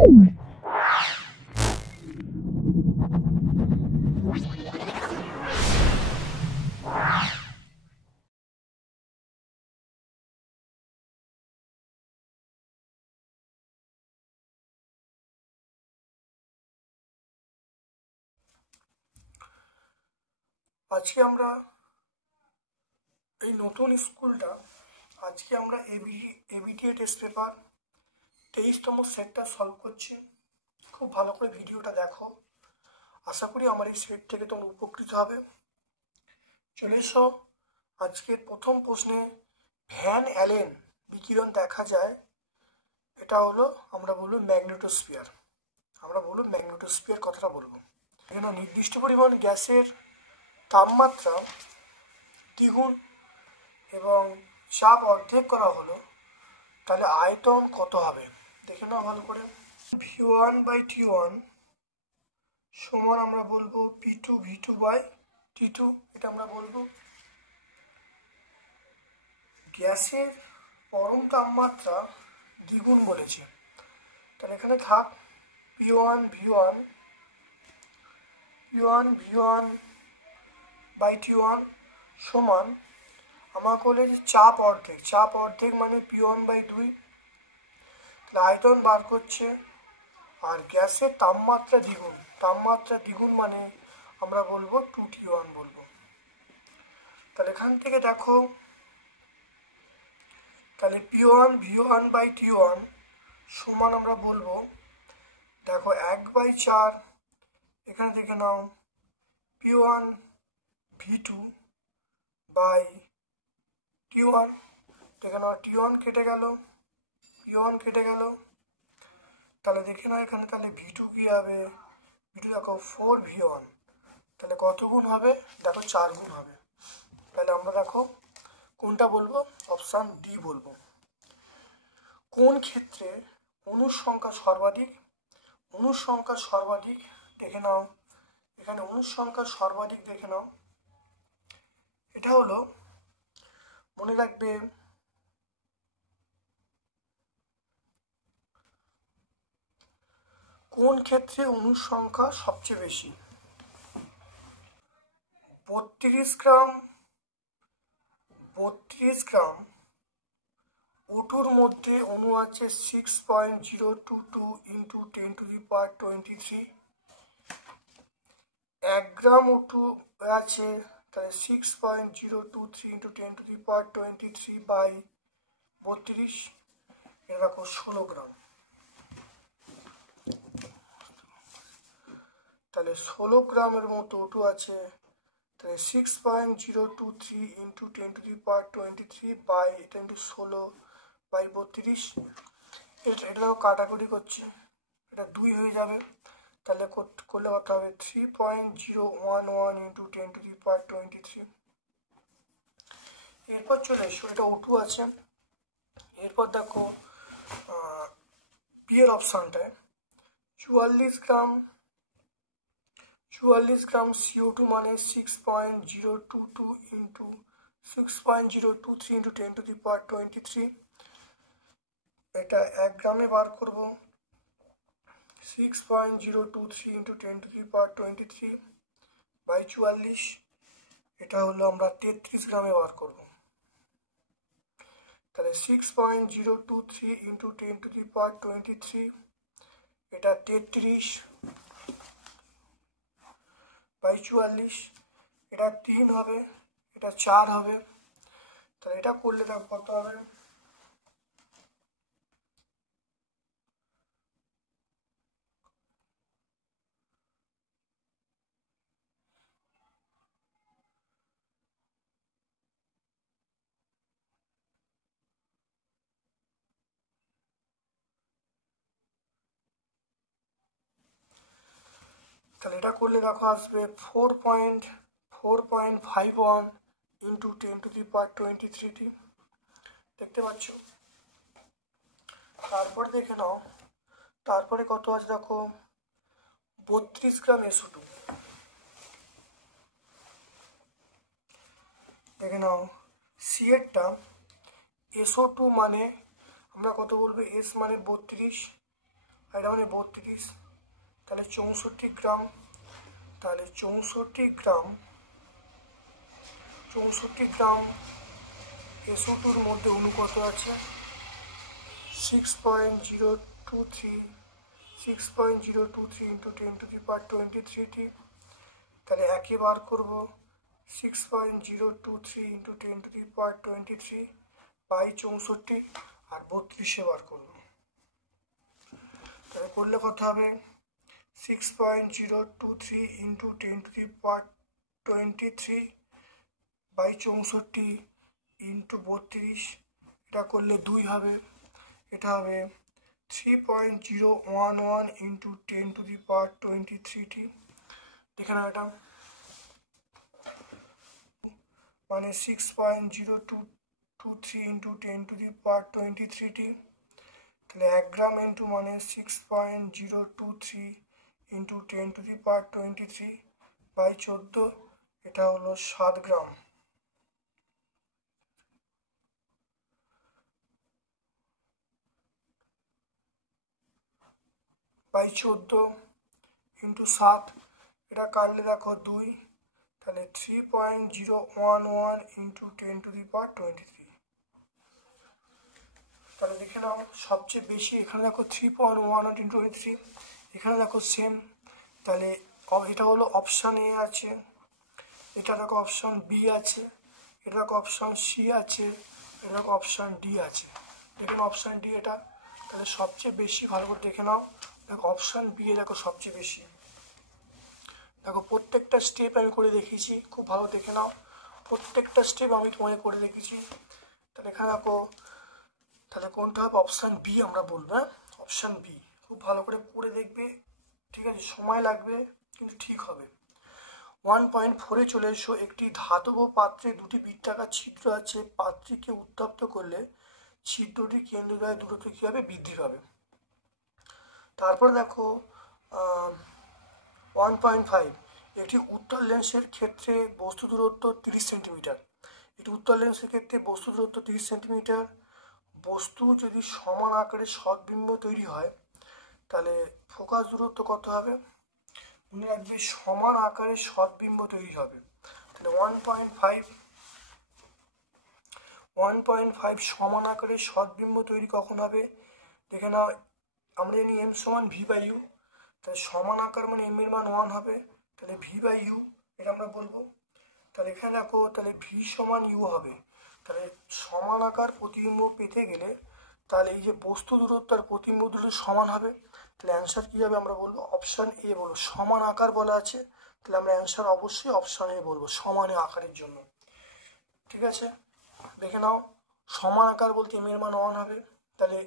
আজকে আমরা এই নতুন স্কুলটা আজকে আমরা এবিটিএ টেস্ট পেপার 23তম সেটটা সলভ করছি। খুব ভালো করে ভিডিওটা দেখো, আশা করি আমার এই সেট থেকে তোমরা উপকৃত হবে। চলে এসো আজকের প্রথম প্রশ্নে। ভ্যান অ্যালেন বিকিরণ দেখা যায়, এটা হলো আমরা বলবো ম্যাগনেটোস্ফিয়ার। কথাটা বলবো। এখানে নির্দিষ্ট পরিমাণ গ্যাসের তাপমাত্রা দ্বিগুণ এবং চাপ অর্ধেক করা হলো, তাহলে আয়তন কত হবে দেখে নাও ভালো করে। V1/T1 সমান আমরা বলবো P2V2/T2, এটা আমরা বলবো। গ্যাসের পরম তাপমাত্রা দ্বিগুণ বলেছে, তাহলে এখানে থাক P1V1/T1 সমান আমাকে বলে যে চাপ অর্ধেক মানে P1/2, তাহলে আয়তন বার করছে। আর গ্যাসের তাপমাত্রা দ্বিগুণ মানে আমরা বলবো 2T1 বলবো। তাহলে এখান থেকে দেখো, তাহলে P1V1/T1 সমান আমরা বলবো, দেখো 1/4, এখানে দেখে নাও P1V2/T1, দেখে নাও T1 কেটে গেল, P1 কেটে গেল, তাহলে দেখে নাও এখানে তাহলে V2 কি হবে, V2 দেখো 4V1, তাহলে কত গুণ হবে, দেখো 4 গুণ হবে। তাহলে আমরা দেখো কোনটা বলবো, অপশান ডি বলবো। কোন ক্ষেত্রে অণুর সংখ্যা সর্বাধিক দেখে নাও, এখানে অণুর সংখ্যা সর্বাধিক দেখে নাও, এটা হলো মনে রাখবে কোন ক্ষেত্রে অণুর সংখ্যা সবচেয়ে বেশি। 32 গ্রাম O2-র মধ্যে অণু আছে 6.022 × 10⁻23। 1 গ্রাম O2 আছে, তাহলে 6.023 × 10⁻23/32, এটা দেখো 16 গ্রাম। তাহলে 16 গ্রামের মতো O2 আছে, তাহলে 6.023 × 10⁻23/16/32, এটা কাটাকুটি করছে, এটা 2 হয়ে যাবে, তাহলে করলে কত হবে 3.011 × 10⁻23। এরপর চলে এসো, এটা O2 আছে। এরপর দেখো বি এর অপশানটায় 44 গ্রাম CO2 মানে 6.022 × 6.023 × 10⁻23, এটা 1 গ্রামে বার করব। 6.023 × 10⁻23/44, এটা হলো আমরা 33 গ্রামে বার করব। তাহলে 6.023 × 10⁻23, এটা 33/44, এটা 3 হবে, এটা 4 হবে, তাহলে এটা করলে দেখো কত হবে, তাহলে এটা করলে দেখো আসবে 4.51 × 10⁻23, দেখতে পাচ্ছ। তারপর দেখে নাও, তারপরে কত আছে দেখো 32 গ্রাম SO2, দেখে নাও সি এরটা SO2 মানে আমরা কত বলবো, S মানে 32, আর এটা মানে 32, তাহলে 64 গ্রাম। তাহলে 64 গ্রাম SO2-র মধ্যে অণু কত আছে? 6.023 × 10⁻23t। তাহলে একে বার করবো 6.023 × 10⁻23 বাই 64 আর 32 বার করবো। তাহলে করলে কত হবে? 6.023 × 10⁻23 বাই 64 ইন্টু 32, এটা করলে 2 হবে। এটা হবে 3.011 × 10⁻23t। দেখে নাও এটা মানে 6.023 × 10⁻23t। তাহলে 1 গ্রাম ইন্টু মানে 6.023 × 10⁻23 বাই 14, এটা হলো 7 গ্রাম। বাই 14 ইন্টু 7, এটা কাটলে দেখো 2, তাহলে 3.011 × 10⁻23। তাহলে দেখে নাও সবচেয়ে বেশি এখানে দেখো 3.11 × 23, এখানে দেখো সেম। তাহলে এটা হলো অপশান এ আছে, এটা দেখো অপশান বি আছে, এটা দেখো অপশান সি আছে, এটা দেখো অপশান ডি আছে। দেখুন অপশান ডি এটা, তাহলে সবচেয়ে বেশি ভালো করে দেখে নাও। দেখো অপশান বি এ দেখো সবচেয়ে বেশি। দেখো প্রত্যেকটা স্টেপ আমি করে দেখিয়েছি, খুব ভালো দেখে নাও। প্রত্যেকটা স্টেপ আমি তোমাকে করে দেখিয়েছি। তাহলে এখানে দেখো, তাহলে কোনটা হবে? অপশান বি আমরা বলবো। অপশান বি খুব ভালো করে দেখবে, ঠিক আছে? সময় লাগবে কিন্তু ঠিক হবে। 1.4-এ চলে এসো। একটি ধাতব পাত্রে 2টি বৃত্তাকার ছিদ্র আছে। পাত্রটিকে উত্তপ্ত করলে ছিদ্রটির কেন্দ্রদ্বয়ের দূরত্ব কী হবে? বৃদ্ধি পাবে। তারপরে দেখো 1.5, একটি উত্তল লেন্সের ক্ষেত্রে বস্তু দূরত্ব 30 সেন্টিমিটার। একটি উত্তল লেন্সের ক্ষেত্রে বস্তু দূরত্ব 30 সেন্টিমিটার। বস্তু যদি সমান আকারে সৎবিম্ব তৈরি হয় তাহলে ফোকাস দূরত্ব কত হবে? মনে রাখবে সমান আকারে সৎবিম্ব তৈরি হবে। তাহলে 1.5 সমান আকারে সৎবিম্ব তৈরি কখন হবে? দেখে নাও, আমরা জানি m সমান v/u, তাহলে সমান আকার মানে m এর মান 1 হবে, তাহলে v/u এটা আমরা বলবো। তাহলে এখানে দেখো, তাহলে v সমান u হবে। তাহলে সমান আকার প্রতিবিম্ব পেতে গেলে তাহলে এই যে বস্তু দূরত্ব আর প্রতিবিম্ব দূরত্ব সমান হবে। তাহলে অ্যান্সার কী হবে? আমরা বলবো অপশান এ বলবো। সমান আকার বলা আছে, তাহলে আমরা অ্যান্সার অবশ্যই অপশান এ বলবো, সমান আকারের জন্য। ঠিক আছে, দেখে নাও সমান আকার বলতে m এর মান 1 হবে, তাহলে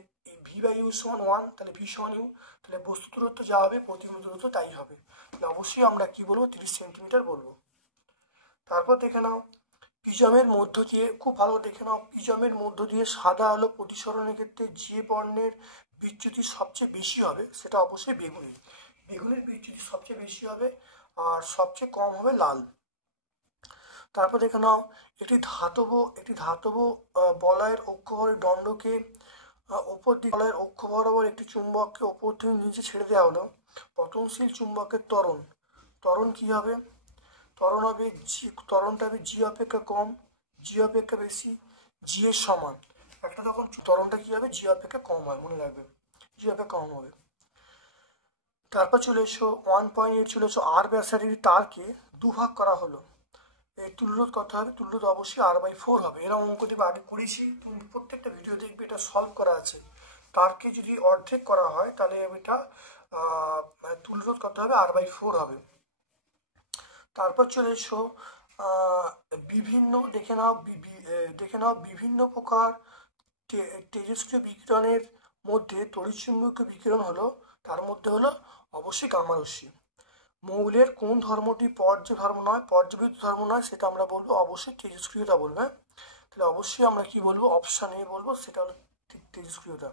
v/u সমান 1, তাহলে v সমান u, তাহলে বস্তু দূরত্ব যা হবে প্রতিবিম্ব দূরত্ব তাই হবে। তাহলে অবশ্যই আমরা কি বলবো? 30 সেন্টিমিটার বলবো। তারপর দেখে নাও প্রিজমের মধ্য দিয়ে, খুব ভালো দেখে নাও, প্রিজমের মধ্য দিয়ে সাদা আলো প্রতিসরণের ক্ষেত্রে যে বর্ণের বিচ্যুতি সবচেয়ে বেশি হবে সেটা অবশ্যই বেগুনি। বেগুনির বিচ্যুতি সবচেয়ে বেশি হবে আর সবচেয়ে কম হবে লাল। তারপর দেখে নাও একটি ধাতব বলয়ের অক্ষবরের দণ্ডকে ওপর দিকে, বলয়ের অক্ষ বরাবর একটি চুম্বককে ওপর থেকে নিচে ছেড়ে দেওয়া হলো। পতনশীল চুম্বকের ত্বরণ কি হবে? ত্বরণটা হবে জি অপেক্ষা কম, জি অপেক্ষা বেশি, জি এর সমান। একটা তখন ত্বরণটা কি হবে? জি অপেক্ষা কম হয়, মনে রাখবে জি অপেক্ষা কম হবে। তারপর চলে এসো 1.8 চলে এসো। আর ব্যাসার্ধের তারকে দুভাগ করা হলো, এর তুল্যরোধ কত হবে? তুল্যরোধ অবশ্যই r/4 হবে। এরা অঙ্ক দেবে, আগে করেছি, তুমি প্রত্যেকটা ভিডিও দেখবে, এটা সলভ করা আছে। তারকে যদি অর্ধেক করা হয় তাহলে এটা তুল্যরোধ কত হবে? r/4 হবে। তারপর চলে এসো বিভিন্ন, দেখে নাও বিভিন্ন প্রকার তেজস্ক্রিয় বিকিরণের মধ্যে তড়িৎচুম্বকীয় বিকিরণ হলো, তার মধ্যে হলো অবশ্যই গামা রশ্মি। মৌলের কোন ধর্মটি পর্যাবৃত্ত ধর্ম নয়, সেটা আমরা বলবো অবশ্যই তেজস্ক্রিয়তা বলবে। তাহলে অবশ্যই আমরা কি বলবো? অপশান এ বলবো, সেটা হলো তেজস্ক্রিয়তা।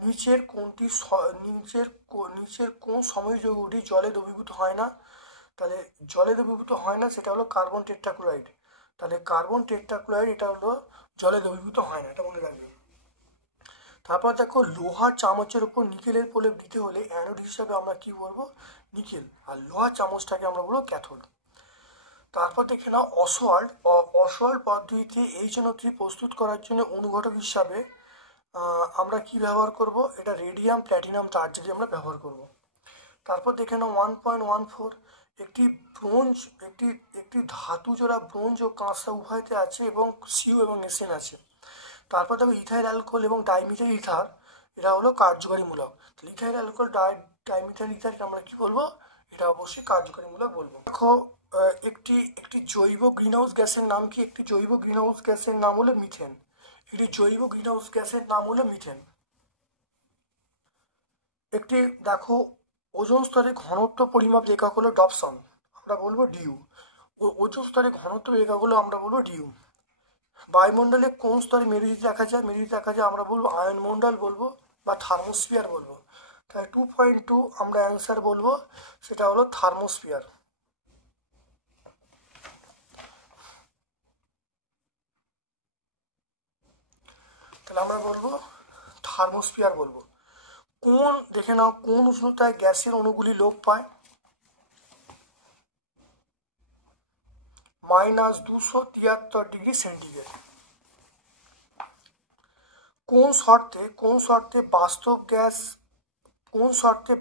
নিচের কোন সময় যৌগটি জলে দ্রবীভূত হয় না? তাহলে জলে দ্রবীভূত হয় না, সেটা হলো কার্বন টেট্রাক্লোরাইড। তাহলে কার্বন টেট্রাক্লোরাইড এটা হলো জলে দ্রবীভূত হয় না, এটা মনে রাখবে। তারপর দেখো লোহার চামচের উপর নিকেলের প্রলেপ দিতে হলে অ্যানোড হিসাবে আমরা কি বলবো, নিকেল, আর লোহার চামচটাকে আমরা বলবো ক্যাথোড। তারপর দেখে নাও অসওয়াল্ড পদ্ধতিতে HNO3 প্রস্তুত করার জন্য অনুঘটক হিসাবে আমরা কি ব্যবহার করব, এটা রেডিয়াম প্ল্যাটিনাম তার যদি আমরা ব্যবহার করব। তারপর দেখে নাও 1.14 একটি ব্রোঞ্জ একটি ধাতু জোড়া ব্রোঞ্জ ও কাঁসা উভয়তে আছে এবং সিউ এবং এসএন আছে। তারপর দেখো ইথাইল অ্যালকোহল এবং ডাইমিথাইল ইথার, এরা হলো কার্যকারীমূলক। ইথাইল অ্যালকোহল ডাইমিথাইল ইথার আমরা কি বলবো, এটা অবশ্যই কার্যকারীমূলক বলবো। দেখো একটি জৈব গ্রিনহাউস গ্যাসের নাম কি, একটি জৈব গ্রিনহাউস গ্যাসের নাম হলো মিথেন। একটি জৈব গ্রিনহাউস গ্যাসের নাম হলো মিথেন। একটি দেখো ওজোন স্তরের ঘনত্ব পরিমাপ একক হলো ডপসন, আমরা বলবো ডিউ। ওজোন স্তরের ঘনত্ব একক হলো আমরা বলবো ডিউ। বায়ুমণ্ডলে কোন স্তরে মেরুজ্যোতি দেখা যায়, মেরুজ্যোতি দেখা যায় আমরা বলবো আয়নমণ্ডল বলবো বা থার্মোস্ফিয়ার বলবো। তাহলে 2.2 আমরা অ্যান্সার বলবো, সেটা হলো থার্মোস্ফিয়ার। তাহলে আমরা বলবো থার্মোস্ফিয়ার বলবো। কোন দেখে নাও কোন উষ্ণতায় গ্যাসের অণুগুলি লোপ পায়, -273 ডিগ্রি সেন্টিগ্রেড। কোন শর্তে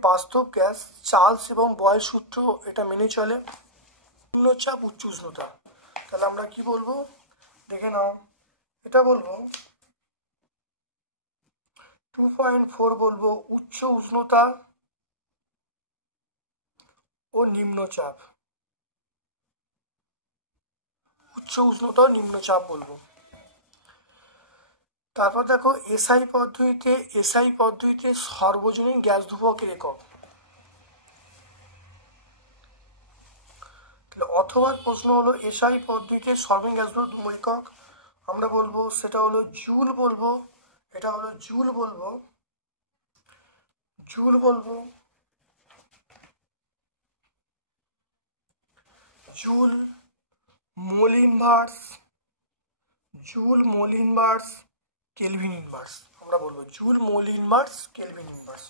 বাস্তব গ্যাস চার্লস এবং বয়েল সূত্র এটা মেনে চলে, নিম্নচাপ উচ্চ উষ্ণতা। তাহলে আমরা কি বলবো, দেখে নাও এটা বলবো 2.4 বলবো উচ্চ উষ্ণতা ও নিম্নচাপ, উচ্চ উষ্ণতা ও নিম্নচাপ বলবো। তারপর দেখো এসআই পদ্ধতিতে সর্বজনীন গ্যাস ধ্রুবকের একক। তাহলে অথবা প্রশ্ন হলো এসআই পদ্ধতিতে সর্বজনীন গ্যাস ধ্রুবক একক আমরা বলবো সেটা হলো জুল বলবো, এটা হলো জুল বলবো, জুল বলবো, joule, mole inverse, joule, mole inverse, kelvin inverse, আমরা বলবো joule, mole inverse, kelvin inverse.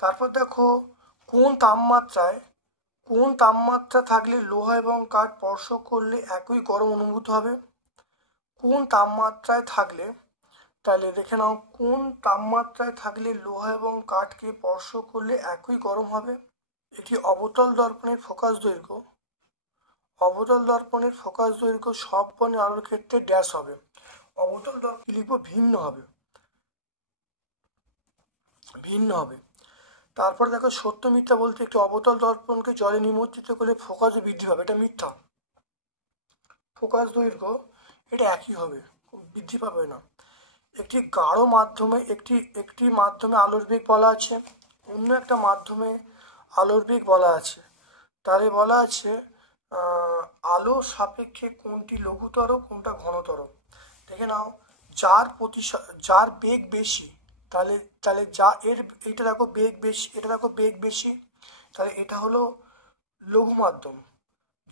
তারপর দেখো কোন তাপমাত্রা থাকলে লোহা এবং কাঠ স্পর্শ করলে একই গরম অনুভূত হবে, কোন তাপমাত্রায় থাকলে, তাহলে দেখে নাও কোন তাপমাত্রায় থাকলে লোহা এবং কাঠকে স্পর্শ করলে একই গরম হবে। এটি অবতল দর্পণের ফোকাস দৈর্ঘ্য সব বর্ণের আলোর ক্ষেত্রে ড্যাশ হবে, অবতল দর্পণ লিখব ভিন্ন হবে। তারপর দেখো সত্য মিথ্যা বলতে একটি অবতল দর্পণকে জলে নিমজ্জিত করলে ফোকাস বৃদ্ধি পাবে, এটা মিথ্যা। ফোকাস দৈর্ঘ্য এটা একই হবে, বৃদ্ধি পাবে না। একটি গাঢ় মাধ্যমে একটি মাধ্যমে আলোর বেগ বলা আছে, অন্য একটা মাধ্যমে আলোর বেগ বলা আছে, তাহলে বলা আছে আলো সাপেক্ষে কোনটি লঘুতর কোনটা ঘনতর। দেখে নাও যার বেগ বেশি, তাহলে যা এটা দেখো বেগ বেশি, এটা দেখো বেগ বেশি, তাহলে এটা হলো লঘু মাধ্যম।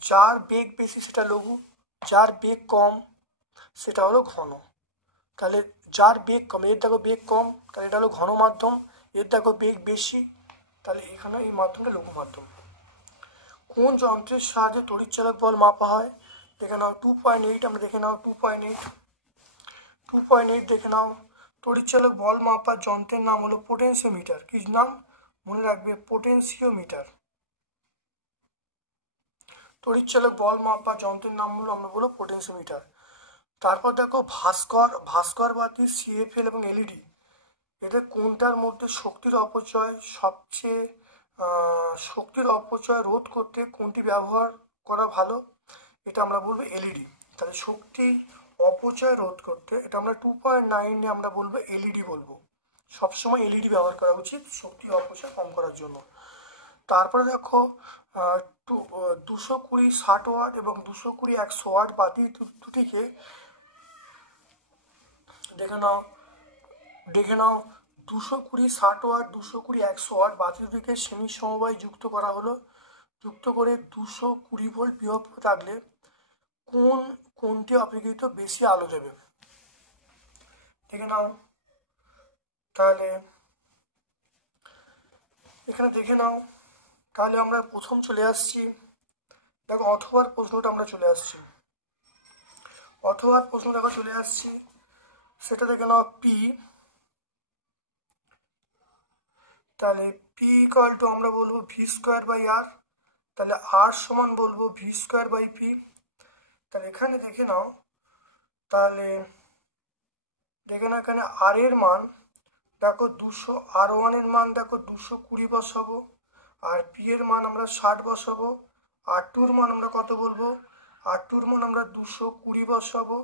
যার বেগ বেশি সেটা লঘু, যার বেগ কম সেটা হলো ঘন। তাহলে যার বেগ কম, এর দেখো বেগ কম, তাহলে এটা হলো ঘন মাধ্যম, এর দেখো বেগ বেশি, তাহলে এখানে এই মাধ্যমটা লঘু মাধ্যম। কোন যন্ত্রের সাহায্যে তড়িৎচালক বল মাপা হয়, দেখে নাও 2.8, আমরা দেখে নাও 2.8 দেখে নাও। তড়িৎচালক বল মাপার যন্ত্রের নাম হলো পোটেনশিওমিটার, কি নাম মনে রাখবে, পোটেনশিওমিটার। তড়িৎচালক বল মাপার যন্ত্রের নাম হলো আমরা বলবো পোটেনশিওমিটার। তারপর দেখো ভাস্কর বাতি, CFL এবং LED, এদের কোনটার মধ্যে শক্তির অপচয় রোধ করতে কোনটি ব্যবহার করা ভালো, এটা আমরা বলবো LED। তাহলে শক্তি অপচয় রোধ করতে এটা আমরা 2.9 আমরা বলবো LED বলবো, সবসময় LED ব্যবহার করা উচিত শক্তি অপচয় কম করার জন্য। তারপরে দেখো 220 60 ওয়াট এবং 220 100 ওয়াট বাতি দুটিকে দেখে নাও 220 60 ওয়াট 220 100 ওয়াট বাতি দুটিকে শ্রেণী সমবায় যুক্ত করে 220 ভোল্ট বিভব থাকলে কোনটি অপেক্ষিত বেশি আলো দেবে। দেখে নাও তাহলে এখানে দেখে নাও, তাহলে আমরা প্রথম চলে আসছি, দেখো অথবার প্রশ্নটা আমরা চলে আসছি, অথবার প্রশ্ন দেখো চলে আসছি, সেটা দেখে নাও পি, তাহলে পি ইকুয়াল টু আমরা বলবো ভি স্কোয়ার বাই আর, তাহলে আর সমান বলবো ভি স্কোয়ার বাই পি। তাহলে এখানে দেখে নাও, তাহলে দেখে নাও এখানে আর এর মান দেখো 200, আর ওয়ানের মান দেখো 220 বসাবো, আর পি এর মান আমরা 60 বসাবো, আর টুর মান আমরা কত বলবো, আর টুর মান আমরা 220 বসাবো,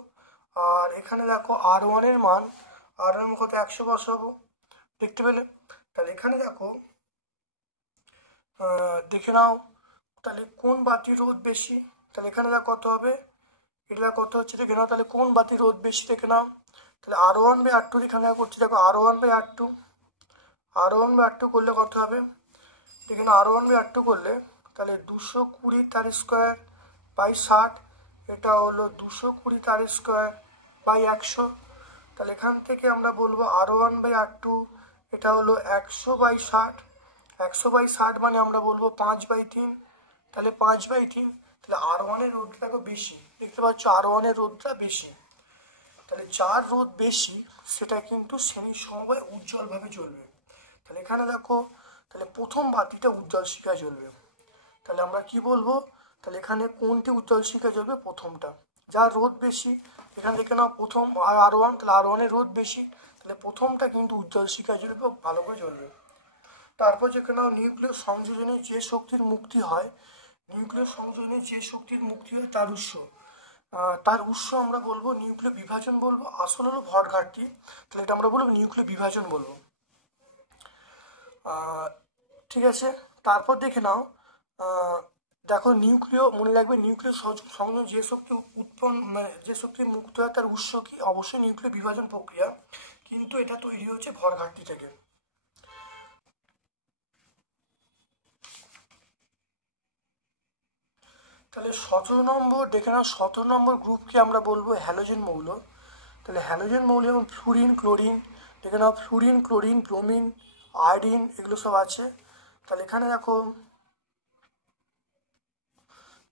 আর এখানে দেখো আর ওয়ানের মান কত 100 বসাবো, দেখতে পেলে। তাহলে এখানে দেখো দেখে নাও, তাহলে কোন বাতির রোধ বেশি, তাহলে এখানে দেখো কত হবে, এটা কত হচ্ছে দেখে নাও, তাহলে কোন বাতির রোধ বেশি দেখে নাও, তাহলে R one by R two এখানে করছি, দেখো R one by R two, R one by R two করলে কত হবে, দেখে নাও R one by R two করলে তাহলে 220 তার স্কোয়ার বাই 60, এটা হলো 220 তার স্কোয়ার বাই 100। তাহলে এখান থেকে আমরা বলবো আর ওয়ান বাই আর টু এটা হলো 100 বাই 60, 100 বাই 60 মানে আমরা বলবো 5/3, তাহলে 5/3, তাহলে আর ওয়ানের রোধটা বেশি, দেখতে পাচ্ছ আর ওয়ানের রোধটা বেশি, তাহলে যার রোধ বেশি সেটা কিন্তু শ্রেণীর সমবায় উজ্জ্বলভাবে জ্বলবে। তাহলে এখানে দেখো, তাহলে প্রথম বাতিটা উজ্জ্বল শিখা জ্বলবে, তাহলে আমরা কি বলবো, তাহলে এখানে কোনটি উজ্জ্বল শিখা জ্বলবে, প্রথমটা, যার রোধ বেশি, এখানে দেখে নাও প্রথম আর ওয়ান, তাহলে আর ওয়ানের রোধ বেশি, তাহলে প্রথমটা কিন্তু উজ্জ্বল শিখা জ্বলবে, ভালো করে জ্বলবে। তারপর যেখানে নিউক্লিয় সংযোজনে যে শক্তির মুক্তি হয়, নিউক্লিয় সংযোজনে যে শক্তির মুক্তি হয় তার উৎস আমরা বলবো নিউক্লিয় বিভাজন বলবো, আসল হলো ভর ঘাটতি, তাহলে এটা আমরা বলবো নিউক্লিয় বিভাজন বলবো। ঠিক আছে, তারপর দেখে নাও, দেখো নিউক্লিয়, মনে রাখবে নিউক্লিয় সংযোজন যে শক্তি উৎপন্ন মানে যে শক্তি মুক্ত হয় তার উৎস কি, অবশ্যই নিউক্লিয় বিভাজন প্রক্রিয়া, কিন্তু এটা তৈরি হচ্ছে ভর ঘাটতি থেকে। তাহলে 17 নম্বর দেখে নাও, 17 নম্বর গ্রুপকে আমরা বলবো হ্যালোজেন মৌল। তাহলে হ্যালোজেন মৌল যেমন ফ্লুরিন, ক্লোরিন, দেখে নাও ফ্লুরিন, ক্লোরিন, ব্রোমিন, আয়োডিন, এগুলো সব আছে। তাহলে এখানে দেখো,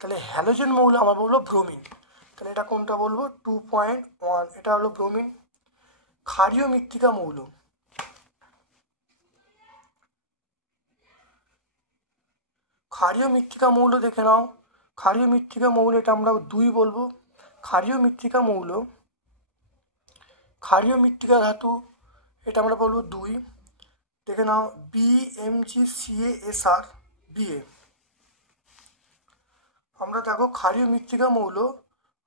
তাহলে হ্যালোজেন মৌল আমরা বলবো ব্রোমিন, তাহলে এটা কোনটা বলবো 2.1, এটা হলো ব্রোমিন। ক্ষারীয় মৃত্তিকা মৌল, ক্ষারীয় মৃত্তিকা মৌল দেখে নাও, ক্ষারীয় মৃত্তিকা মৌল এটা আমরা 2 বলবো। ক্ষারীয় মৃত্তিকা মৌল, ক্ষারীয় মৃত্তিকা ধাতু এটা আমরা বলবো 2, দেখে নাও BMgCaSr BA। আমরা দেখো ক্ষারীয় মৃত্তিকা মৌল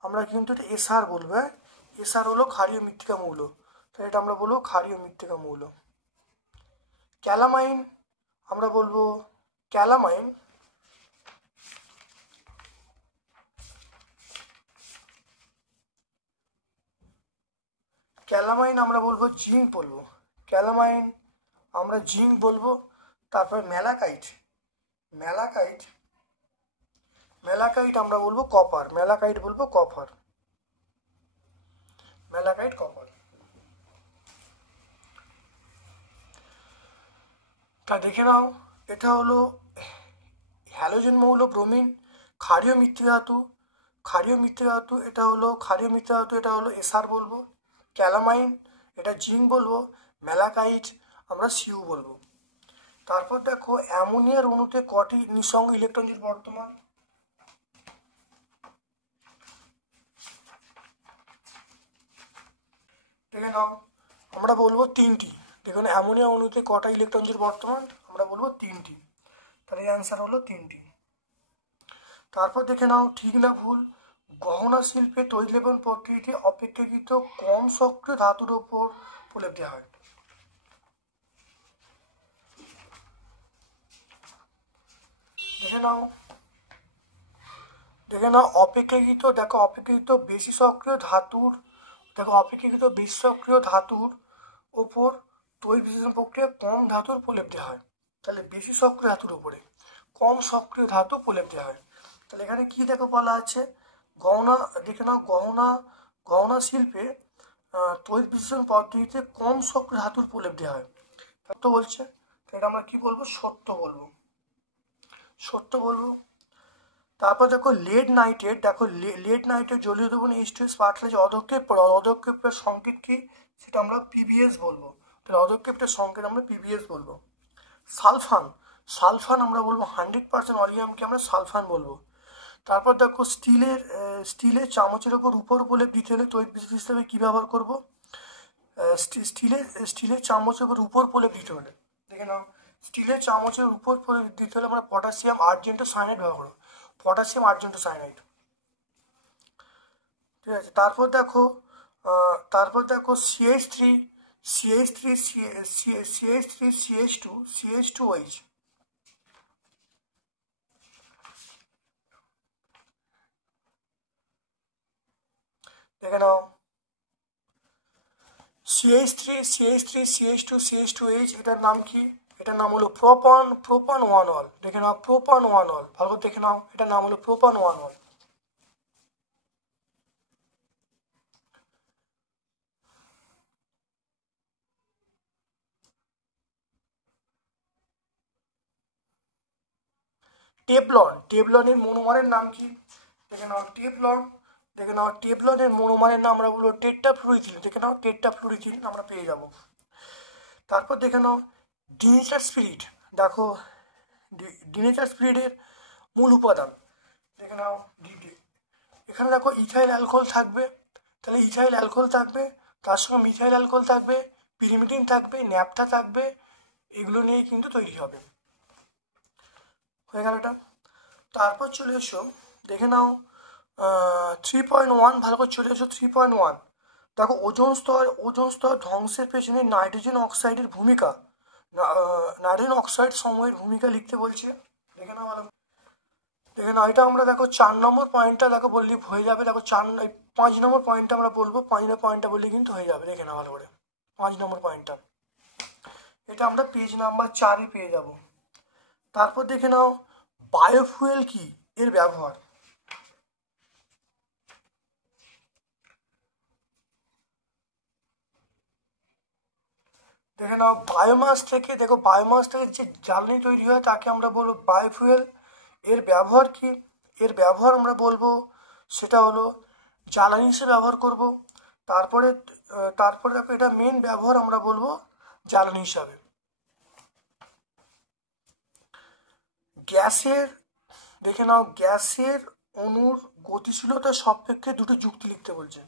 আমরা কিন্তু এটা এসআর বলবো, এসআর হলো ক্ষারীয় মৃত্তিকা মৌল, তাহলে এটা আমরা বলবো ক্ষারীয় মৃত্তিকা মৌল। ক্যালামাইন আমরা বলবো ক্যালামাইন, ক্যালামাইন আমরা বলবো জিঙ্ক বলবো, ক্যালামাইন আমরা জিঙ্ক বলবো। তারপর ম্যালাকাইট, ম্যালাকাইট, ম্যালাকাইট আমরা বলবো কপার, ম্যালাকাইট বলবো কপার, ম্যালাকাইট কপার। তা দেখে নাও, এটা হলো হ্যালোজেন মৌল ব্রোমিন, ক্ষারীয় মৃত্তিকা ধাতু, ক্ষারীয় মৃত্তিকা ধাতু এটা হলো ক্ষারীয় মৃত্তিকা ধাতু, এটা হলো এসআর বলবো। ক্যালামাইন এটা জিঙ্ক বলবো, ম্যালাকাইট আমরা সিউ বলবো। তারপর দেখো অ্যামোনিয়ার অণুতে কটি নিঃসঙ্গ ইলেকট্রন জোড় বর্তমান, দেখে নাও আমরা বলবো 3টি। দেখুন অ্যামোনিয়া অণুতে কটা ইলেকট্রন জোড় বর্তমান, আমরা বলবো 3টি, তাহলে অ্যান্সার হলো 3টি। তারপর দেখে নাও ঠিক না ভুল, গহনা শিল্পে তৈলবন প্রক্রিয়াটি অপেক্ষাকৃত কম সক্রিয় ধাতুর ওপর প্রলেপ দেওয়া হয়। দেখে নাও, দেখে নাও অপেক্ষাকৃত, দেখো অপেক্ষাকৃত বেশি সক্রিয় ধাতুর, দেখো অপেক্ষাকৃত বেশি সক্রিয় ধাতুর ওপর তৈল বিশ্লেষণ প্রক্রিয়া কম ধাতুর প্রলেপ দেওয়া হয়, তাহলে বেশি সক্রিয় ধাতুর উপরে কম সক্রিয় ধাতু প্রলেপ দেওয়া হয়। তাহলে এখানে কি দেখো বলা আছে, গহনা, দেখে নাও গহনা, গহনা শিল্পে তড়িৎ বিশ্লেষণ পদ্ধতিতে কম সক্রিয় ধাতুর প্রলেপ দেওয়া হয়। তো বলছে এটা আমরা কি বলবো, সত্য বলবো, সত্য বলবো। তারপর দেখো লেড নাইট্রেট, দেখো লেড নাইট্রেট জলীয় দ্রবণ H2S পাঠালে যে অধক্ষেপের সংকেত কি, সেটা আমরা PBS বলবো। তাহলে অধক্ষেপের সংকেত আমরা PBS বলবো। সালফান, সালফান আমরা বলবো 100% অরিয়ামকে আমরা সালফান বলবো। তারপর দেখো স্টিলের চামচের ওপর উপর প্রলেপ দিতে হলে তড়িৎ বিশ্লেষক হিসেবে কী ব্যবহার করবো, স্টিলের চামচের ওপর উপর প্রলেপ দিতে হলে, দেখে নাও, স্টিলের চামচের উপর প্রলেপ দিতে হলে আমরা পটাশিয়াম আর্জেন্টো সায়ানাইড ব্যবহার করবো, পটাশিয়াম আর্জেন্টো সায়ানাইড। ঠিক আছে। তারপর দেখো CH3CH2OH, দেখে নাও CH2CH2OH, এটার নাম কি, এটার নাম হলো প্রোপান 1 অল। দেখে নাও প্রোপান 1 অল, ভালো করে দেখে নাও, এটার নাম হলো প্রোপান 1 অল। টেবলনের মনোমারের নাম কি, দেখে নাও টেবলনের মনোমারের নাম আমরা বলবো টেট্রাফ্লুরিথিন, দেখে নাও টেট্রাফ্লুরিথিন আমরা পেয়ে যাব। তারপর দেখে নাও ডিনেচার স্পিরিট, দেখো ডিনেচার স্পিরিটের মূল উপাদান, দেখে নাও এখানে দেখো ইথাইল অ্যালকোহল থাকবে, তাহলে ইথাইল অ্যালকোহল থাকবে, তার সঙ্গে মিথাইল অ্যালকোহল থাকবে, পিরিমিডিন থাকবে, ন্যাপথা থাকবে, এগুলো নিয়ে কিন্তু তৈরি হবে। হয়ে গেল এটা। তারপর চলে এসো, দেখে নাও 3.1, ভালো করে চলে এসো 3.1। দেখো ওজোন স্তর ধ্বংসের পেছনে নাইট্রোজেন অক্সাইডের ভূমিকা, নাইট্রোজেন অক্সাইড সময়ের ভূমিকা লিখতে বলছে, দেখে নাও ভালো, দেখে নাও এটা আমরা দেখো 4 নম্বর পয়েন্টটা দেখো বললে হয়ে যাবে, দেখো 5 নম্বর পয়েন্টটা আমরা বলবো, 5 নম্বর পয়েন্টটা বললে কিন্তু হয়ে যাবে, দেখে নাও ভালো করে 5 নম্বর পয়েন্টটা, এটা আমরা পেজ নাম্বার 4-এ পেয়ে যাব। তারপর দেখে নাও বায়োফুয়েল কি, এর ব্যবহার, দেখে নাও বায়োমাস থেকে যে জ্বালানি তৈরি হয় তাকে আমরা বলবো বায়োফুয়েল। এর ব্যবহার কি, এর ব্যবহার আমরা বলবো সেটা হলো জ্বালানি হিসেবে ব্যবহার করব। তারপরে দেখো এটা মেন ব্যবহার আমরা বলবো জ্বালানি হিসাবে। গ্যাসের, দেখে নাও গ্যাসের অণুর গতিশীলতার সাপেক্ষে দুটো যুক্তি লিখতে বলছে,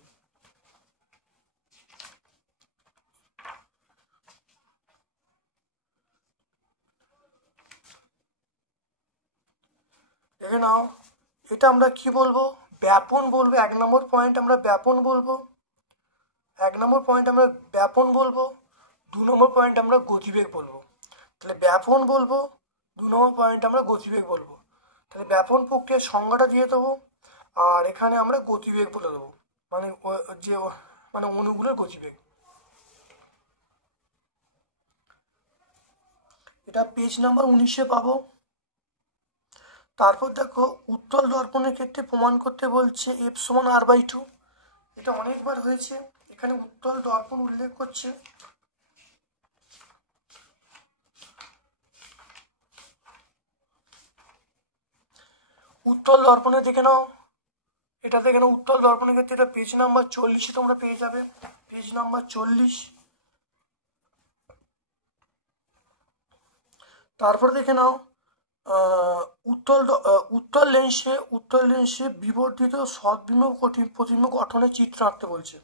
দেখে নাও এটা আমরা কি বলবো, ব্যাপন বলবো। 1 নম্বর পয়েন্ট আমরা ব্যাপন বলবো, 1 নম্বর পয়েন্ট আমরা ব্যাপন বলবো, 2 নম্বর পয়েন্ট আমরা গতিবেগ বলবো। তাহলে ব্যাপন বলবো, 2 নম্বর পয়েন্ট আমরা গতিবেগ বলবো। তাহলে ব্যাপন প্রক্রিয়ার সংজ্ঞাটা দিয়ে দেবো, আর এখানে আমরা গতিবেগ বলে দেবো, মানে যে মানে অণুগুলোর গতিবেগ। এটা পেজ নাম্বার 19-এ পাবো। তারপর দেখো উত্তল দর্পণের ক্ষেত্রে প্রমাণ করতে বলছে F=R/2, এটা অনেকবার হয়েছে, এখানে উত্তল দর্পণ উল্লেখ করছে। উত্তল দর্পণে দেখে নাও, এটা দেখে নাও উত্তল দর্পণের ক্ষেত্রে এটা পেজ নাম্বার 40-এ তোমরা পেয়ে যাবে, পেজ নাম্বার 40। তারপর দেখে নাও উত্তল লেন্সে বিবর্ধিত সদ্বিম্ব প্রতিবিম্ব গঠনের চিত্র আঁকতে বলছে।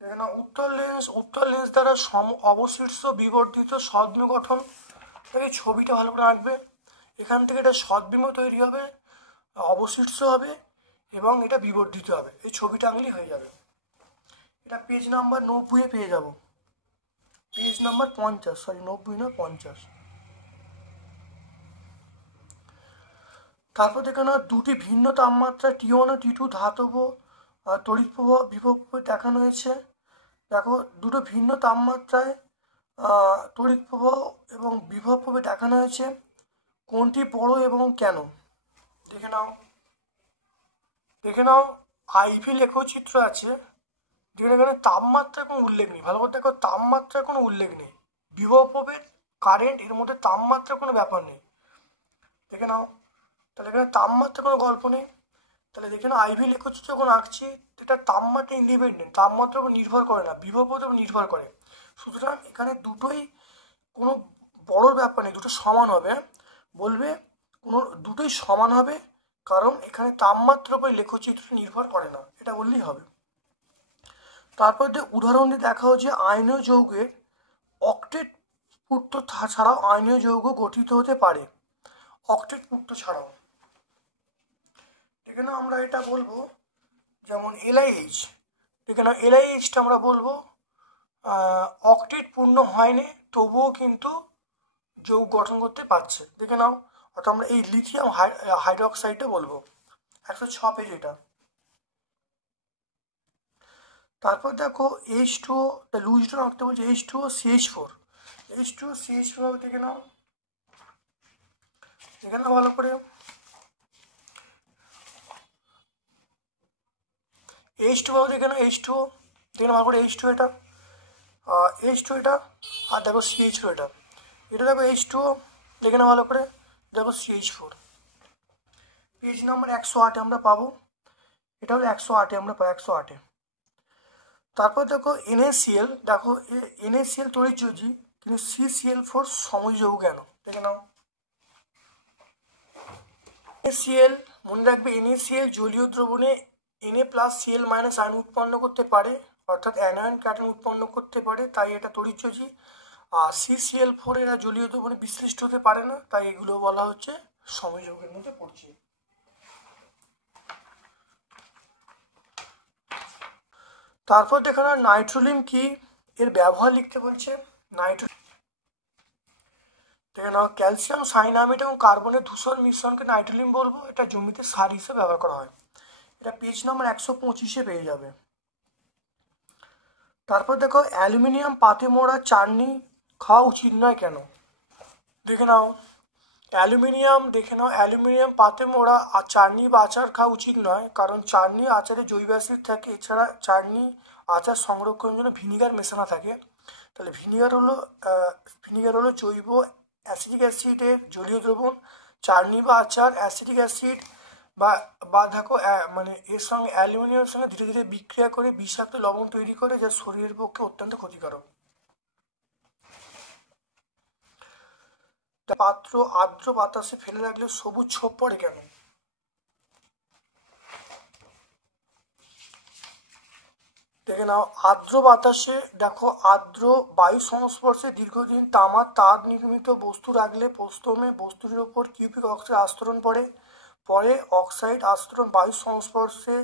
দেখে নাও উত্তল লেন্স দ্বারা অবশিষ্ট বিবর্ধিত সদ্বিম্ব গঠন, এই ছবিটা ভালো করে আঁকবে। এখান থেকে এটা সদ্বিম্ব তৈরি হবে, অবশিষ্ট হবে এবং এটা বিবর্ধিত হবে, এই ছবিটা আঁকলেই হয়ে যাবে। এটা পেজ নাম্বার 90-এ পেয়ে যাব, পেজ নাম্বার 50, সরি 90 না 50। তারপর দেখে নাও দুটি ভিন্ন তাপমাত্রা T1 ও T2 ধাতব তড়িৎ প্রবাহ বিভব দেখানো হয়েছে। দেখো দুটো ভিন্ন তাপমাত্রায় তড়িৎ প্রবাহ এবং বিভব দেখানো হয়েছে, কোনটি বড় এবং কেন। দেখে নাও আইভি লেখচিত্র আছে, যেখানে এখানে তাপমাত্রার কোনো উল্লেখ নেই। ভালো করে দেখো, তাপমাত্রার কোনো উল্লেখ নেই। বিভব প্রভেদ, কারেন্ট, এর মধ্যে তাপমাত্রার কোনো ব্যাপার নেই। দেখে নাও, তাহলে এখানে তাপমাত্রার কোনো গল্প নেই। তাহলে দেখে নাও আইভি লেখচিত্র যখন আঁকছি, এটা তাপমাত্রা ইন্ডিপেন্ডেন্ট, তাপমাত্রার উপর নির্ভর করে না, বিভব প্রভেদের উপর নির্ভর করে। সুতরাং এখানে দুটোই কোনো বড় ব্যাপার নেই, দুটো সমান হবে। বলবে কোনো দুটোই সমান হবে, কারণ এখানে তাপমাত্রার উপর লেখচিত্র নির্ভর করে না, এটা বললেই হবে। তারপর যে উদাহরণ দিয়ে দেখা হচ্ছে আয়নীয় যৌগের অক্টেট পূর্ত ছাড়াও আয়নীয় যৌগ গঠিত হতে পারে। অক্টেট পূর্ত ছাড়াও এখানে আমরা এটা বলবো, যেমন এলআইএইচ, এখানে এলআইএইচটা আমরা বলবো অক্টেট পূর্ণ হয়নি, তবুও কিন্তু যৌগ গঠন করতে পারছে। দেখে নাও, অর্থাৎ আমরা এই লিথিয়াম হাইড্রোক্সাইডটা বলবো। 106 পেজ এটা। তারপর দেখো H2O, লুজটা রাখতে বলছে H2O CH4। H2O CH4 দেখে নাও, দেখে নাও ভালো করে। H2O দেখে নাও, H2O দেখে নাও ভালো করে, H2 এটা, H2 এটা, আর দেখো CH4 এটা, এটা দেখো H2O দেখে নাও ভালো করে, দেখো CH4। পেজ নাম্বার 108 আমরা পাবো, এটা হলো 108 আমরা পাই, 108। তারপর দেখো NaCl, দেখো NaCl তড়িৎযোজী, কিন্তু CCl4 সমযোজী কেন? দেখে নাও, NaCl মনে রাখবে, NaCl জলীয় দ্রবণে Na+Cl- আয়ন উৎপন্ন করতে পারে, অর্থাৎ অ্যানায়ন ক্যাটায়ন উৎপন্ন করতে পারে, তাই এটা তড়িৎযোজী। আর CCl4 এরা জলীয় দ্রবণে বিশ্লিষ্ট হতে পারে না, তাই এগুলো বলা হচ্ছে সমযোজীর মধ্যে পড়ছে। তারপর দেখো না নাইট্রোলিন কি, এর ব্যবহার লিখতে বলছে। দেখে নাও ক্যালসিয়াম সাইনামেট এবং কার্বনের ধূসর মিশ্রণকে নাইট্রোলিন বলবো, এটা জমিতে সার হিসেবে ব্যবহার করা হয়। এটা পেজ নাম্বার 125-এ পেয়ে যাবে। তারপর দেখো অ্যালুমিনিয়াম পাতে মোড়া চাটনি খাওয়া উচিত নয় কেন? দেখে নাও অ্যালুমিনিয়াম পাতে মোড়া আর চাটনি বা আচার খাওয়া উচিত নয়, কারণ চাটনি আচারে জৈব অ্যাসিড থাকে, এছাড়া চাটনি আচার সংরক্ষণের জন্য ভিনিগার মেশানো থাকে। তাহলে ভিনিগার হলো জৈব অ্যাসিটিক অ্যাসিডের জলীয় দ্রবণ। চাটনি বা আচার অ্যাসিটিক অ্যাসিড বা দেখো মানে এর সঙ্গে অ্যালুমিনিয়ামের সঙ্গে ধীরে ধীরে বিক্রিয়া করে বিষাক্ত লবণ তৈরি করে, যা শরীরের পক্ষে অত্যন্ত ক্ষতিকারক। পাত্র আর্দ্র বাতাসে ফেলে রাখলে সবুজ ছোপ পড়ে কেন? দেখে নাও আর্দ্র বাতাসে, দেখো আর্দ্র বায়ু সংস্পর্শে দীর্ঘদিন তামার তার নির্মিত বস্তু রাখলে প্রথমে বস্তুটির ওপর কিউবিক অক্সাইড আস্তরণ পরে অক্সাইড আস্তরণ বায়ু সংস্পর্শে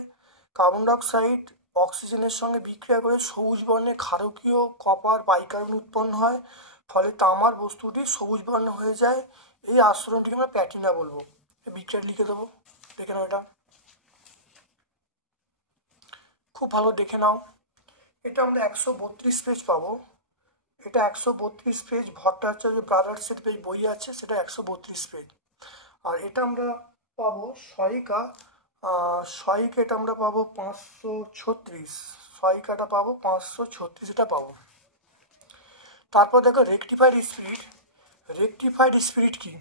কার্বন ডাইঅক্সাইড অক্সিজেনের সঙ্গে বিক্রিয়া করে সবুজ বর্ণের ক্ষারকীয় কপার বাইকার্বন উৎপন্ন হয়, ফলে তামার বস্তুটি সবুজ বর্ণ হয়ে যায়। এই আস্তরণটিকে আমরা প্যাটিনা বলবো। বিক্রিয়া লিখে দেবো, দেখে নাও এটা খুব ভালো দেখে নাও। এটা আমরা 132 পেজ পাবো, এটা 132 পেজ, ভট্টাচার্য ব্রাদার্সের পেজ বই আছে, সেটা 132 পেজ। আর এটা আমরা পাবো সহায়িকা, এটা আমরা পাবো 536, সহায়িকাটা পাবো 536, এটা পাবো। তারপর দেখো রেকটিফাইড স্পিরিট কি?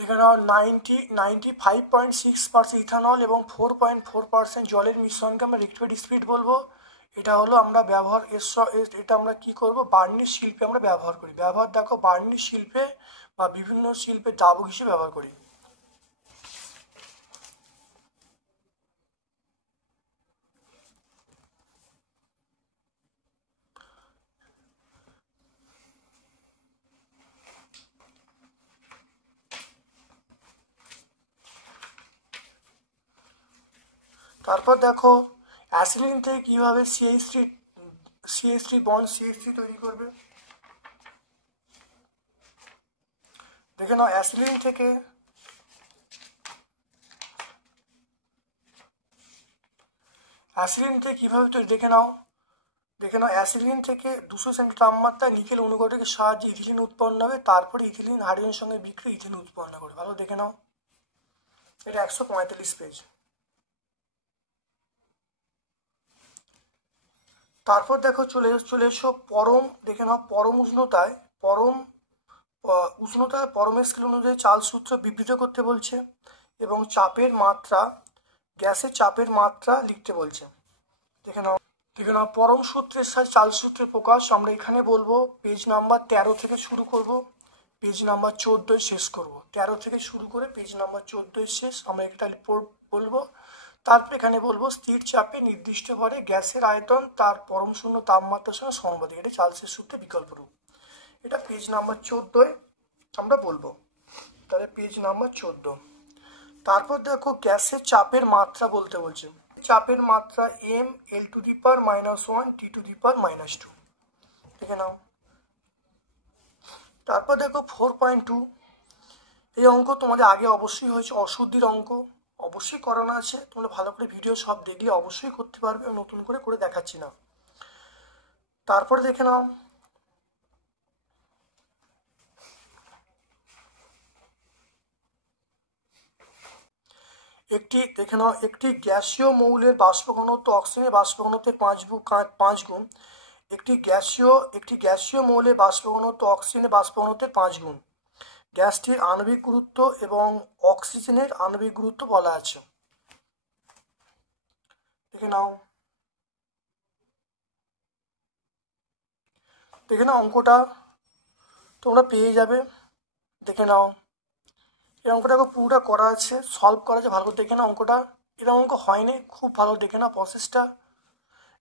দেখে নাও 95.6% ইথানল এবং 4.4% জলের মিশ্রণকে আমরা রেকটিফাইড স্পিরিট বলবো। এটা হলো আমরা ব্যবহার এটা আমরা কি করব, বার্নিশ শিল্পে আমরা ব্যবহার করি। দেখো বার্নিশ শিল্পে বা বিভিন্ন শিল্পে দ্রাবক হিসেবে ব্যবহার করি। তারপর দেখো অ্যাসিলিন থেকে কিভাবে CH3 বন্ড CH3 তৈরি করবে। দেখে নাও অ্যাসিলিন থেকে কিভাবে তৈরি, দেখে নাও দেখে নাও অ্যাসিলিন থেকে 200 সেন্টি তাপমাত্রায় নিকেল অনুঘটকের সাহায্যে ইথিলিন উৎপন্ন হবে, তারপরে ইথিলিন হাইড্রোজেনের সঙ্গে বিক্রিয়া ইথিন উৎপন্ন করবে। ভালো দেখে নাও, এটা 145 পেজ। তারপর দেখো চলে এসো পরম, দেখে নাও পরম উষ্ণতায় পরমের স্কেল অনুযায়ী চাল সূত্র বিবৃত করতে বলছে এবং চাপের মাত্রা, গ্যাসের চাপের মাত্রা লিখতে বলছে। দেখে নাও পরম সূত্রের সাথে চাল সূত্রের প্রকাশ আমরা এখানে বলবো। পেজ নাম্বার 13 থেকে শুরু করব, পেজ নাম্বার 14 শেষ করব। 13 থেকে শুরু করে পেজ নাম্বার 14 শেষ আমরা এটা বলবো। তারপর এখানে বলবো স্থির চাপে নির্দিষ্ট ভরে গ্যাসের আয়তন তার পরম শূন্য তাপমাত্রার সঙ্গে সমানুপাতিক, এটা চার্লসের সূত্রে বিকল্প রূপ। এটা পেজ নাম্বার 14 আমরা বলবো। তাহলে পেজ নাম্বার 14। তারপর দেখো গ্যাসের চাপের মাত্রা বলতে বলছে। চাপের মাত্রা m L⁻⁻1 T⁻²। দেখে নাও। তারপর দেখো 4.2, এই অঙ্ক তোমাদের আগে অবশ্যই হয়েছে, অশুদ্ধির অঙ্ক অবশ্যই করানো আছে, তোমরা ভালো করে ভিডিও সব দেখলে অবশ্যই করতে পারবে, নতুন করে দেখাচ্ছি না। তারপরে দেখে নাও একটি গ্যাসীয় মৌলের বাষ্প ঘনত্ব অক্সিজেনের বাষ্প ঘনত্বের 5 গুণ। একটি গ্যাসীয় মৌলের বাষ্প ঘনত্ব অক্সিজেনের বাষ্প ঘনত্বের 5 গুণ। গ্যাসটির আণবিক গুরুত্ব এবং অক্সিজেনের আণবিক গুরুত্ব বলা আছে। দেখে নাও অঙ্কটা তোমরা পেয়ে যাবে। দেখে নাও এই অঙ্কটাকে পুরোটা করা আছে, সলভ করা আছে, ভালো করে দেখে নাও অঙ্কটা। এরকম অঙ্ক হয়নি, খুব ভালো দেখে নাও প্রসেসটা।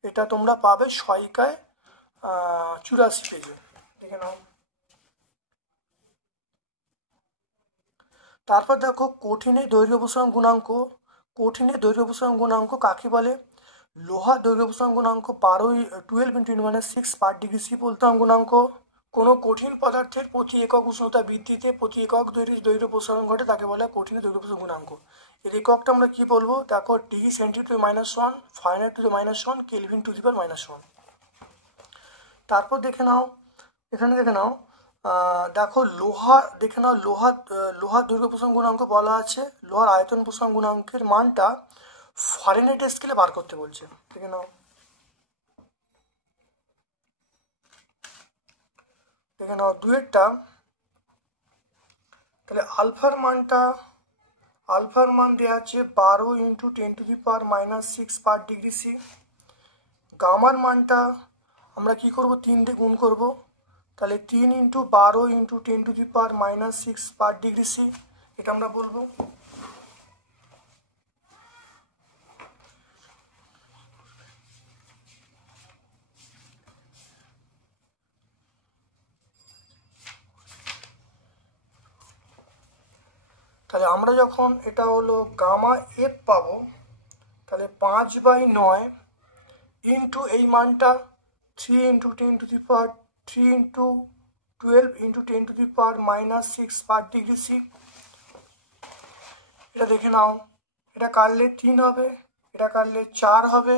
এটা তোমরা পাবে সহায়িকায় 84 পেজে। দেখে নাও। তারপর দেখো কঠিনের দৈর্ঘ্য প্রসারণ গুণাঙ্ক। কঠিনের দৈর্ঘ্য প্রসারণ গুণাঙ্ক কাকে বলে? লোহার দৈর্ঘ্য প্রসারণ গুণাঙ্ক 12 × 10⁻⁶ পার ডিগ্রি সি বলতাম গুণাঙ্ক। কোনো কঠিন পদার্থের প্রতি একক উষ্ণতা বৃদ্ধিতে প্রতি একক দৈর্ঘ্য প্রসারণ ঘটে তাকে বলে কঠিনের দৈর্ঘ্য প্রসারণ গুণাঙ্ক। এর এককটা আমরা কি বলবো? দেখো ডিগ্রি সেন্টিগ্রেড -1, ফারেনহাইট -1, কেলভিন -1। তারপর দেখে নাও এখানে দেখো লোহার দৈর্ঘ্য প্রসারণ গুণাঙ্ক বলা আছে, লোহার আয়তন প্রসারণ গুণাঙ্কের মানটা ফারেনহাইট স্কেলে বার করতে বলছে। দেখে নাও। দুয়েরটা, তাহলে আলফার মান দেওয়া আছে 12 × 10⁻⁻6 পার ডিগ্রি সি। গামার মানটা আমরা কি করব? 3 দিয়ে গুণ করব, তাহলে 3 × 12 × 10⁻⁶ পার ডিগ্রি সি, এটা আমরা বলবো। তাহলে আমরা যখন এটা হলো গামা এফ পাবো, তাহলে 5/9 ইন্টু এই মানটা 3 × 10⁻3 × 12 × 10⁻⁻6 পার ডিগ্রি সি। এটা দেখে নাও, এটা কাটলে 3 হবে, এটা কাটলে 4 হবে,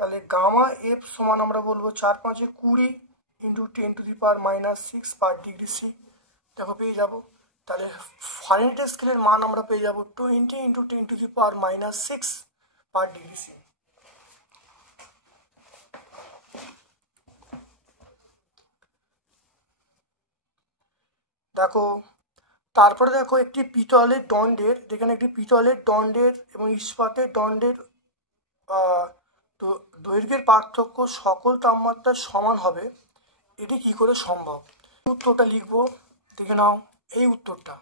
তাহলে গামা এফ সমান আমরা বলবো 4 × 5 = 20 × 10⁻⁻6 পার ডিগ্রি সি। দেখো পেয়ে যাবো। তাহলে ফারেনহাইট স্কেলের মান আমরা পেয়ে যাবো 20 × 10⁻6 পার ডিগ্রি সি। দেখো তারপরে দেখো একটি পিতলের দণ্ডের, যেখানে একটি পিতলের দণ্ডের এবং ইস্পাতের দণ্ডের দৈর্ঘ্যের পার্থক্য সকল তাপমাত্রার সমান হবে, এটি কি করে সম্ভব? উত্তরটা লিখবো। দেখে নাও এই উত্তরটা।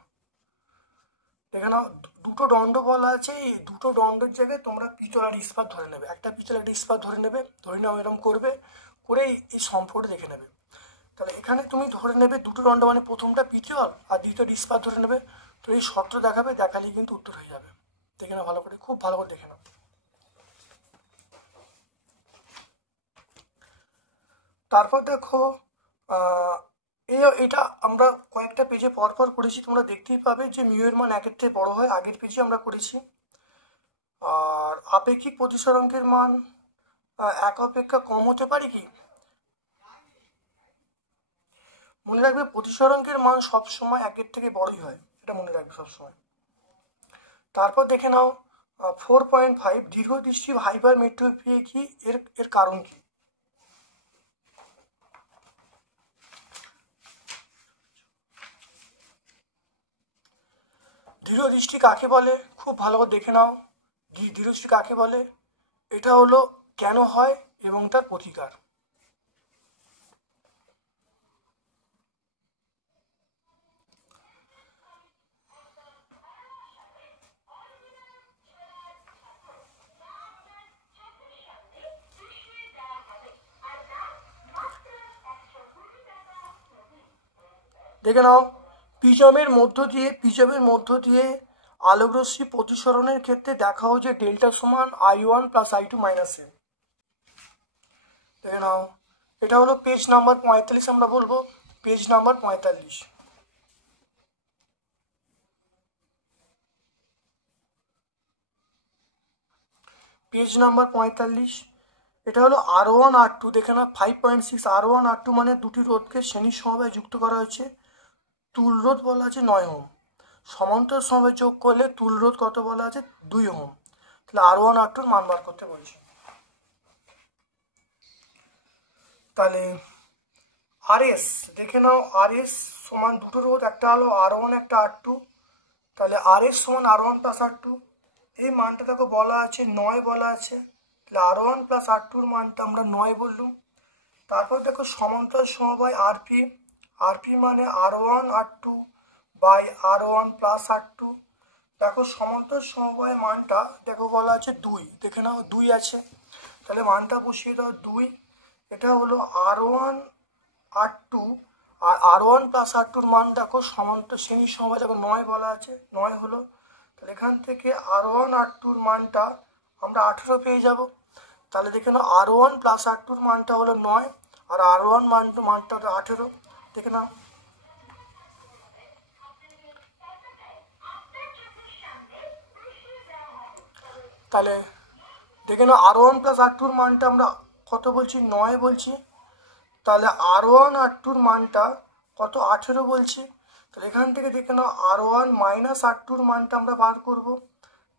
দেখে নাও দুটো দণ্ড বলা আছে, এই দুটো দণ্ডের জায়গায় তোমরা পিতল আর ইস্পাত ধরে নেবে, একটা পিতল একটা ইস্পাত ধরে নাও, এরকম করে এই সম্পর্কটা দেখে নেবে। তাহলে এখানে তুমি ধরে নেবে দুটো দণ্ড মানে প্রথমটা পিতল আর দ্বিতীয়টা ইস্পাত ধরে নেবে, তো এই শর্ত দেখালেই কিন্তু উত্তর হয়ে যাবে। দেখে নাও ভালো করে, খুব ভালো করে দেখে নাও। তারপর দেখো এটা আমরা কয়েকটা পেজে পরপর করেছি, তোমরা দেখতেই পাবে যে মিউ এর মান 1-এর থেকে বড় হয়, আগের পেজে আমরা করেছি। আর আপেক্ষিক প্রতিসরাঙ্কের মান 1 অপেক্ষা কম হতে পারে কি? মনে রাখবে প্রতিসরাঙ্কের মান সবসময় 1-এর থেকে বড়ই হয়, এটা মনে রাখবে সবসময়। তারপর দেখে নাও 4.5 দীর্ঘদৃষ্টি হাইপারমেট্রোপিয়া কি, এর কারণ কি? দৃঢ়দৃষ্টি কাকে বলে? খুব ভালো করে দেখে নাও, দৃঢ়দৃষ্টি কাকে বলে, এটা হলো কেন হয় এবং তার প্রতিকার। দেখে নাও, প্রিজমের মধ্য দিয়ে আলোকরশ্মি প্রতিসরণের ক্ষেত্রে দেখা হয় যে ডেল্টা সমান I1 প্লাস I2 মাইনাস এ। দেখে নাও, এটা হলো পেজ নাম্বার 45, আমরা বলবো পেজ নাম্বার 45। পেজ নাম্বার 45, এটা হলো R1 R2, দেখে না 5.6 R1 R2 মানে দুটি রোধকে শ্রেণীর সমবায়ে যুক্ত করা হয়েছে, তুল রোধ বলা আছে 9 ওহম, সমান্তর সমবায়ে যোগ করলে তুল রোধ কত বলা আছে 2 ওহম। তাহলে R1 R2 মান বার করতে বলছি। তাহলে RS দেখে নাও, RS সমান দুটো রোধ, একটা হলো R1 একটা R2, তাহলে RS সমান R1 প্লাস R2, এই মানটা দেখো বলা আছে 9 বলা আছে, তাহলে R1 প্লাস R2 মানটা আমরা 9 বললুম। তারপর দেখো সমান্তর সমবায় RP মানে R1 R2 by R1 plus R2, দেখো সমান্তর সমবায় মানটা দেখো বলা আছে 2, দেখে নাও 2 আছে, তাহলে মানটা বসিয়ে দাও 2, এটা হলো R1 R2 আর R1 প্লাস R2 মান দেখো সমান্তর শ্রেণীর সমবায় দেখো 9 বলা আছে, 9 হলো, তাহলে এখান থেকে R1 R2 মানটা আমরা 18 পেয়ে যাব। তাহলে দেখে নাও R1 প্লাস R2 মানটা হলো 9 আর R1 মানটা হলো 18, দেখে নাও। তাহলে দেখে নাও R1 প্লাস R2 মানটা আমরা কত বলছি 9 বলছি, তাহলে R1 R2 মানটা কত 18 বলছি, তাহলে এখান থেকে দেখে নাও R1 মাইনাস R2 মানটা আমরা বার করব,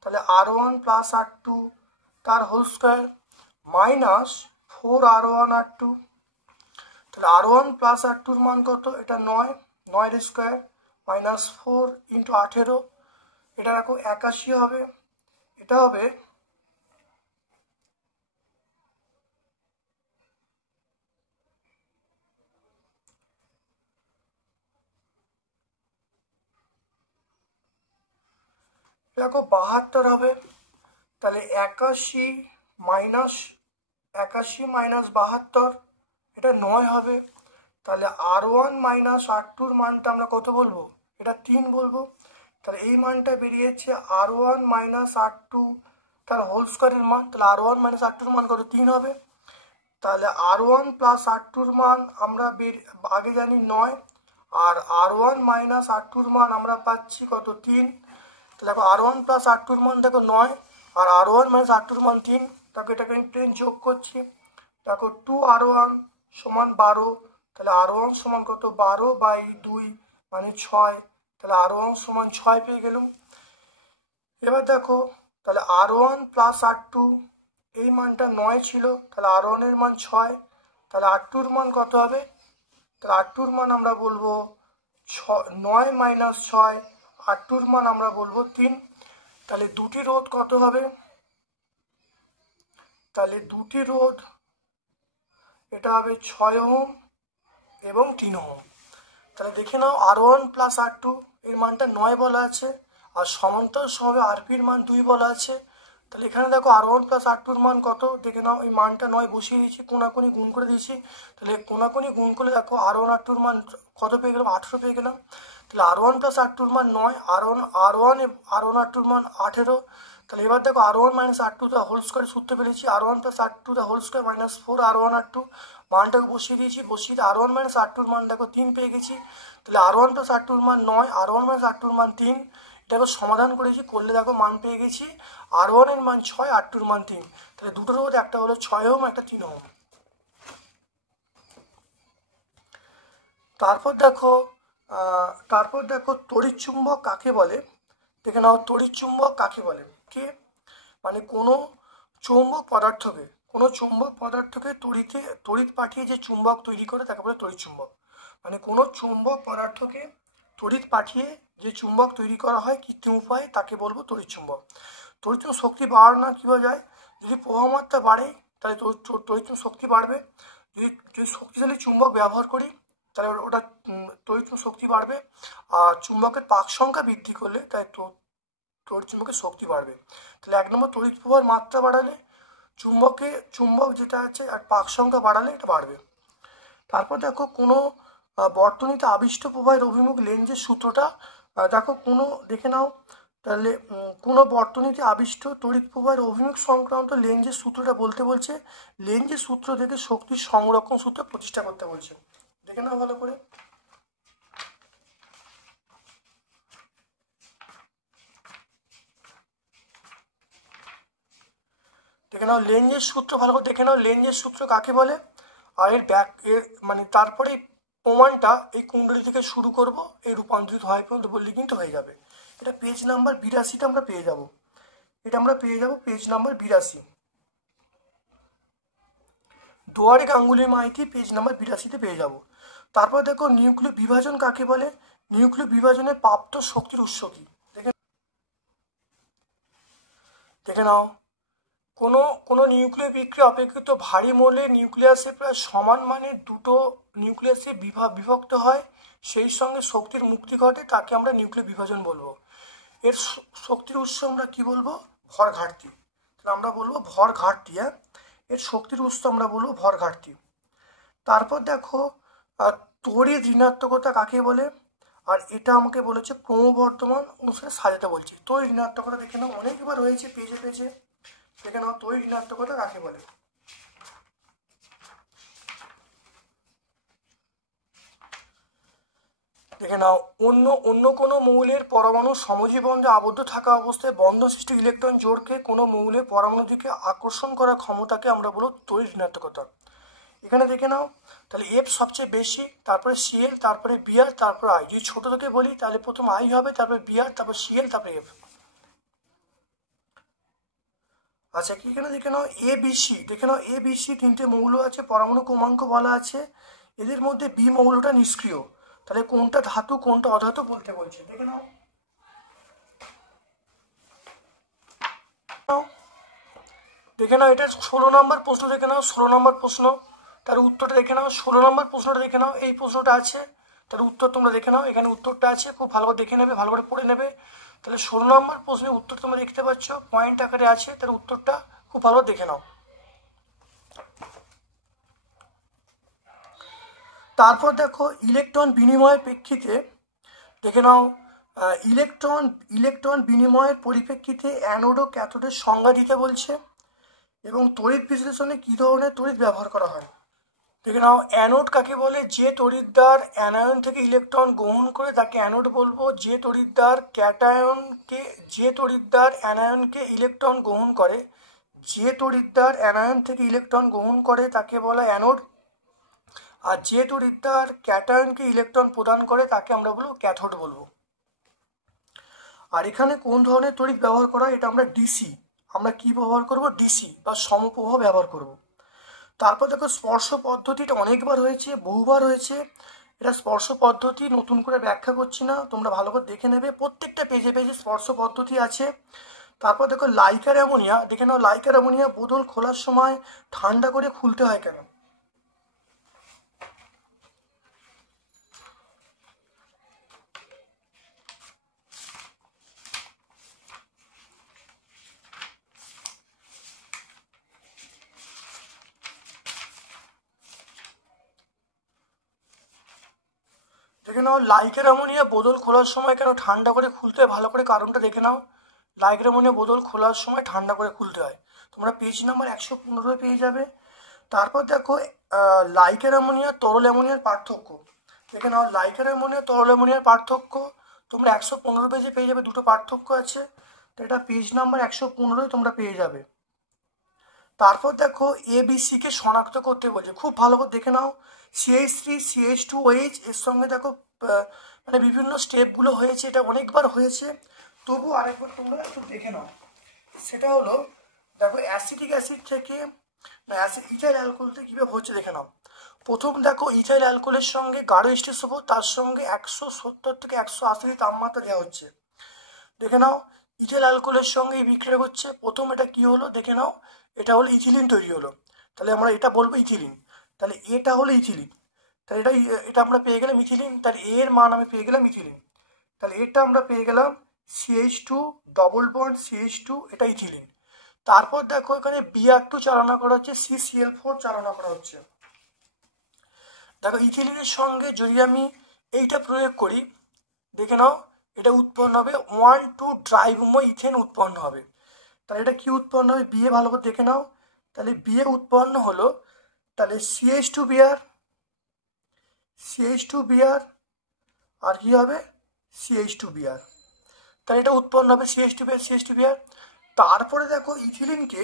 তাহলে R1 প্লাস R2 তার whole square minus 4R1 R2, তাহলে R1 প্লাস R2 মান কত, এটা 9 এর স্কয়ার মাইনাস 4 ইন্টু 18, এটা রাখো 81 হবে, এটা হবে দেখো 72 হবে, তাহলে 81 মাইনাস 72 এটা 9 হবে, তাহলে R1 মাইনাস R2 মানটা আমরা কত বলবো, এটা 3 বলবো, তাহলে এই মানটা বেরিয়েছে R1 মাইনাস R2 তার হোল স্কয়ারের মান, তাহলে R1 মাইনাস R2 মান কত 3 হবে, তাহলে R1 প্লাস R2 মান আমরা আগে জানি 9 আর R1 মাইনাস R2 মান আমরা পাচ্ছি কত 3, তাহলে দেখো R1 প্লাস R2 মান দেখো 9 আর R1 মাইনাস R2 মান 3, দেখো এটাকে আমি প্লেন যোগ করছি, দেখো 2R1 সমান 12, তাহলে R1 সমান কত 12 বাই 2 মানে 6, তাহলে R1 সমান 6 পেয়ে গেলাম। এবার দেখো তাহলে R1 প্লাস R2 এই মানটা 9 ছিল, তাহলে R1 এর মান 6, তাহলে R2 এর মান কত হবে, তাহলে R2 এর মান আমরা বলবো 9 মাইনাস 6, R2 এর মান আমরা বলবো 3, তাহলে দুটি রোধ কত হবে, তাহলে দুটি রোধ এটা হবে 6 ওহম এবং 3 ওহম। তাহলে দেখে নাও R1 প্লাস R2 এর মানটা 9 বলা আছে আর সমান্তর সহবে RP এর মান 2 বলা আছে, তাহলে এখানে দেখো R1 প্লাস R2 এর মান কত, দেখে নাও এই মানটা 9 বসিয়ে দিয়েছি, কোনাকুনি গুণ করে দিয়েছি, তাহলে কোনাকুনি গুণ করলে দেখো R1 R2 এর মান কত পেয়ে গেলাম 18 পেয়ে গেলাম, তাহলে R1 প্লাস R2 এর মান 9, R1 R2 এর মান 18, তাহলে এবার দেখো R1 minus R2 the whole square সূত্র পেয়েছি, R1 plus R2 the whole square minus 4R1 R2 মানটাকে বসিয়ে দিয়েছি, বসিয়ে R1 মাইনাস R2 এর মান দেখো 3 পেয়ে গেছি, তাহলে R1 প্লাস R2 এর মান 9, R1 মাইনাস R2 এর মান 3, এটাকে সমাধান করেছি, করলে দেখো মান পেয়ে গেছি R1 এর মান 6, R2 এর মান 3, তাহলে দুটো রোধ একটা হলো 6 ওহম একটা 3 ওহম। তারপর দেখো তড়িৎচুম্বক কাকে বলে। দেখে নাও তড়িৎচুম্বক কাকে বলে। কি মানে কোনো চৌম্বক পদার্থকে তড়িৎ পাঠিয়ে যে চুম্বক তৈরি করে তাকে বলে তড়িৎচুম্বক। মানে কোনো চৌম্বক পদার্থকে তড়িৎ পাঠিয়ে যে চুম্বক তৈরি করা হয় কৃত্রিম উপায়ে তাকে বলবো তড়িৎচুম্বক। তড়িৎচুম্বক শক্তি বাড়ানো না কীভাবে যায়, যদি প্রবাহ মাত্রা বাড়ে তাহলে তড়িৎচুম্বক শক্তি বাড়বে। যদি শক্তিশালী চুম্বক ব্যবহার করি তাহলে ওটা তড়িৎচুম্বক শক্তি বাড়বে। আর চুম্বকের পাক সংখ্যা বৃদ্ধি করলে তাই তড়িৎচুম্বকের শক্তি বাড়বে। তাহলে 1 নম্বর তড়িৎ প্রবাহের মাত্রা বাড়ালে চুম্বক যেটা আছে আর পাক সংখ্যা বাড়ালে এটা বাড়বে। তারপর দেখো কোনো বর্তনীতে আবিষ্ট প্রবাহের অভিমুখ লেন্জের সূত্রটা দেখে নাও। তাহলে কোনো বর্তনীতে আবিষ্ট তড়িৎ প্রবাহের অভিমুখ সংক্রান্ত লেন্জের সূত্রটা বলতে বলছে। লেন্জের সূত্র থেকে শক্তির সংরক্ষণ সূত্র প্রতিষ্ঠা করতে বলছে। দেখে নাও ভালো করে। দেখে নাও লেন্জের সূত্র ভালো করে দেখে নাও লেন্জের সূত্র কাকে বলে। আর মানে তারপরে প্রমাণটা এই কুণ্ডলী থেকে শুরু করব, এই রূপান্তরিত হয় পর্যন্ত বললে কিন্তু হয়ে যাবে। এটা পেজ নাম্বার 82টা আমরা পেয়ে যাব। Page number 82। দুয়ারে গাঙ্গুলি মাইতি পেজ নাম্বার 82তে পেয়ে যাব। তারপর দেখো নিউক্লিয় বিভাজন কাকে বলে। নিউক্লিয় বিভাজনে প্রাপ্ত শক্তির উৎস কি। দেখে নাও কোনো নিউক্লিয় বিক্রিয়া অপেক্ষিত ভারী মৌলের নিউক্লিয়াসে প্রায় সমান মানে দুটো নিউক্লিয়াসে বিভক্ত হয়, সেই সঙ্গে শক্তির মুক্তি ঘটে, তাকে আমরা নিউক্লিয় বিভাজন বলবো। এর শক্তির উৎস আমরা কি বলবো, ভর ঘাটতি। তাহলে আমরা বলবো ভর ঘাটতি। এর শক্তির উৎস আমরা বলবো ভর ঘাটতি। তারপর দেখো তড়িৎ ঋণাত্মকতা কাকে বলে। আর এটা আমাকে বলেছে ক্রমবর্ধমান অনুসারে সাজাতে বলছে। তড়িৎ ঋণাত্মকতা দেখে নাও অনেকবার হয়েছে পেজে দেখে নাও তড়িৎ ঋণাত্মকতা কাকে বলে। দেখে নাও অন্য কোনো মৌলের পরমাণু সমজীব বন্ধে আবদ্ধ থাকা অবস্থায় বন্ধ সৃষ্ট ইলেকট্রন জোড়কে কোনো মৌলের পরমাণু দিকে আকর্ষণ করার ক্ষমতাকে আমরা বলবো তড়িৎ ঋণাত্মকতা। এখানে দেখে নাও তাহলে এফ সবচেয়ে বেশি, তারপরে সিএল, তারপরে বিআর, তারপরে আই। যদি ছোট থেকে বলি তাহলে প্রথম আই হবে, তারপরে বিআর, তারপর সিএল, তারপরে এফ। আচ্ছা কি এখানে দেখে নাও এ বি সি তিনটে মৌল আছে, পরমাণু ক্রমাঙ্ক বলা আছে। এদের মধ্যে বি মৌলটা নিষ্ক্রিয়, তাহলে কোনটা ধাতু কোনটা অধাতু বলতে বলছে। দেখে নাও এটা 16 নম্বর প্রশ্ন। দেখে নাও 16 নম্বর প্রশ্ন, তার উত্তরটা দেখে নাও। 16 নম্বর প্রশ্নটা দেখে নাও, এই প্রশ্নটা আছে, তার উত্তর তোমরা দেখে নাও। এখানে উত্তরটা আছে, খুব ভালো করে দেখে নেবে, ভালো করে পড়ে নেবে। তাহলে 16 নম্বর প্রশ্নের উত্তর তোমরা দেখতে পাচ্ছ, পয়েন্ট আকারে আছে, তার উত্তরটা খুব ভালো দেখে নাও। তারপর দেখো ইলেকট্রন বিনিময়ের প্রেক্ষিতে দেখে নাও ইলেকট্রন বিনিময়ের পরিপ্রেক্ষিতে অ্যানোড ও ক্যাথোডের সংজ্ঞা দিতে বলছে এবং তড়িৎ বিশ্লেষণে কী ধরনের তড়িৎ ব্যবহার করা হয়। দেখে নাও অ্যানোড কাকে বলে, যে তড়িৎদ্বার অ্যানায়ন থেকে ইলেকট্রন গ্রহণ করে তাকে অ্যানোড বলবো। যে তড়িৎদ্বার অ্যানায়নকে ইলেকট্রন গ্রহণ করে, যে তড়িৎদ্বার অ্যানায়ন থেকে ইলেকট্রন গ্রহণ করে তাকে বলা অ্যানোড। আর যে তড়িৎদ্বার ক্যাটায়নকে ইলেকট্রন প্রদান করে তাকে আমরা বলবো ক্যাথোড বলবো। আর এখানে কোন ধরনের তড়িৎ ব্যবহার করা, এটা আমরা ডিসি, আমরা কি ব্যবহার করব, ডিসি বা সমপ্রবাহ ব্যবহার করব। তারপর দেখো স্পর্শ পদ্ধতিটা অনেকবার হয়েছে, বহুবার হয়েছে। এটা স্পর্শ পদ্ধতি, নতুন করে ব্যাখ্যা করছি না, তোমরা ভালো করে দেখে নেবে, প্রত্যেকটা পেজে স্পর্শ পদ্ধতি আছে। তারপর দেখো লাইকার অ্যামোনিয়া, দেখে নাও লাইকার অ্যামোনিয়া বোতল খোলার সময় ঠান্ডা করে খুলতে হয় কেন। দেখে নাও লাইকার অ্যামোনিয়া বোতল খোলার সময় কেন ঠান্ডা করে খুলতে হয়, ভালো করে কারণটা দেখে নাও। লাইকার অ্যামোনিয়া বোতল খোলার সময় ঠান্ডা করে খুলতে হয়, তোমরা পেজ নাম্বার 115 পেয়ে যাবে। তারপর দেখো লাইকার অ্যামোনিয়া তরল অ্যামোনিয়ার পার্থক্য। দেখে নাও লাইকার অ্যামোনিয়া তরল অ্যামোনিয়ার পার্থক্য তোমরা 115 পেজে পেয়ে যাবে, দুটো পার্থক্য আছে, তো এটা পেজ নাম্বার 115 তোমরা পেয়ে যাবে। তারপর দেখো এবিসিকে শনাক্ত করতে বলছে, খুব ভালো করে দেখে নাও। CH3 CH2OH এর সঙ্গে দেখো মানে বিভিন্ন স্টেপগুলো হয়েছে, এটা অনেকবার হয়েছে, তবু আরেকবার তোমরা একটু দেখে নাও। সেটা হলো দেখো অ্যাসিটিক অ্যাসিড থেকে ইথাইল অ্যালকোহল থেকে কীভাবে হচ্ছে দেখে নাও। প্রথম দেখো ইথাইল অ্যালকোহলের সঙ্গে গাঢ় H2SO4, তার সঙ্গে 170 থেকে 180 তাপমাত্রা দেওয়া হচ্ছে। দেখে নাও ইথাইল অ্যালকোহলের সঙ্গে এই বিক্রিয়া হচ্ছে। প্রথম এটা কি হলো দেখে নাও, এটা হলো ইথিলিন তৈরি হলো, তাহলে আমরা এটা বলবো ইথিলিন। তাহলে এটা হলো ইথিলিন, তাহলে এটা আমরা পেয়ে গেলাম ইথিলিন, তাহলে এর মান আমি পেয়ে গেলাম ইথিলিন। তাহলে এটা আমরা পেয়ে গেলাম CH2 ডবল বন্ড CH2, এটা ইথিলিন। তারপর দেখো এখানে Br2 চালনা করা হচ্ছে, CCl4 চালনা করা হচ্ছে। দেখো ইথিলিনের সঙ্গে যদি আমি এইটা প্রয়োগ করি দেখে নাও, এটা উৎপন্ন হবে 1,2 ট্রাইব্রোমো ইথেন উৎপন্ন হবে। তাহলে এটা কি উৎপন্ন হবে বিয়ে ভালো করে দেখে নাও। তাহলে বিয়ে উৎপন্ন হলো, তাহলে CH2Br আর কি হবে CH2Br, তাহলে এটা উৎপন্ন হবে CH2Br। তারপরে দেখো ইথিলিনকে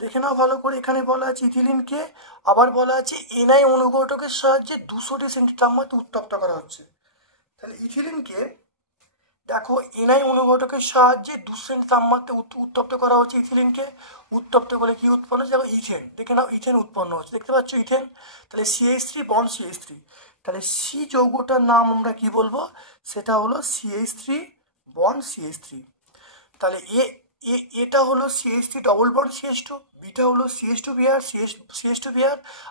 দেখে নাও ভালো করে, এখানে বলা আছে ইথিলিনকে আবার বলা আছে এনআই অনুঘটকের সাহায্যে 200 ডিগ্রি সেন্টিগ্রেড তাপমাত্রায় উত্তপ্ত করা হচ্ছে। তাহলে ইথিলিনকে দেখো এনআই অনুঘটকের সাহায্যে 200 সেন্টিগ্রেড তাপমাত্রায় উত্তপ্ত করা হচ্ছে। ইথিলিনকে উত্তপ্ত করে কি উৎপন্ন হচ্ছে দেখো ইথেন, দেখে নাও ইথেন উৎপন্ন হচ্ছে, দেখতে পাচ্ছ ইথেন। তাহলে CH3 বন্ড CH3, তাহলে সি যৌগটার নাম আমরা কি বলবো, সেটা হলো CH3 বন্ড CH3। তাহলে এটা হলো CH3 double bond CH2, beta হলো CH2Br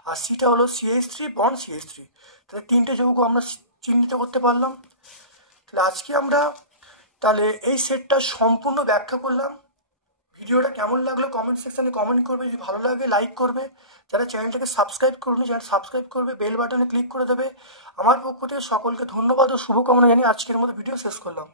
আর সিটা হলো CH3 বন্ড CH3। তাহলে তিনটে যৌগ আমরা চিহ্নিত করতে পারলাম। তাহলে আজকে আমরা তাহলে এই সেটটা সম্পূর্ণ ব্যাখ্যা করলাম। ভিডিওটা কেমন লাগলো কমেন্ট সেকশানে কমেন্ট করবে, যদি ভালো লাগে লাইক করবে, যারা চ্যানেলটাকে সাবস্ক্রাইব করুন চ্যানেল সাবস্ক্রাইব করবে, বেল বাটনে ক্লিক করে দেবে। আমার পক্ষ থেকে সকলকে ধন্যবাদ ও শুভকামনা জানিয়ে আজকের মতো ভিডিও শেষ করলাম।